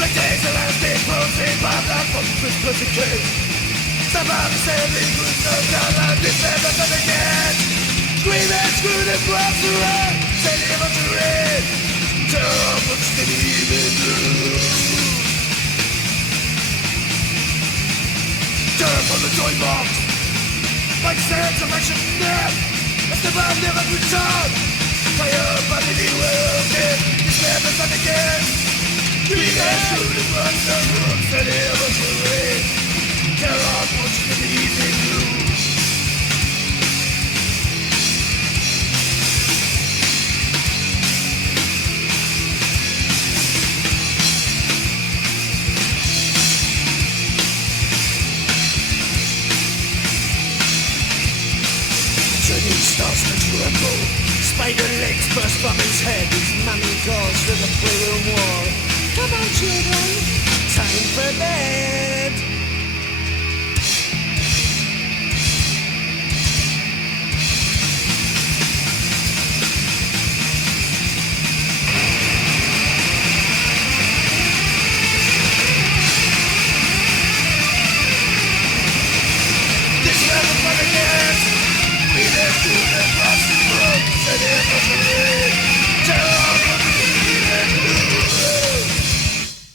Like days of last days, closing by black from Christmas again. Somebody said we could no doubt I'd be better than again. Screaming, screw the cross around, sending him up to red. Tear up what's the even blue. Tear from the toy box, like sands of action death. As the bomb never return. Fire by the new world, this man is not again. Screaming, screw the cross around, sending him up to red. Tear up what's the even blue. He starts to tremble. Spider legs burst from his head. His mummy calls to the playroom wall. Come on, children, time for bed. This level for the kids. We live to the cross.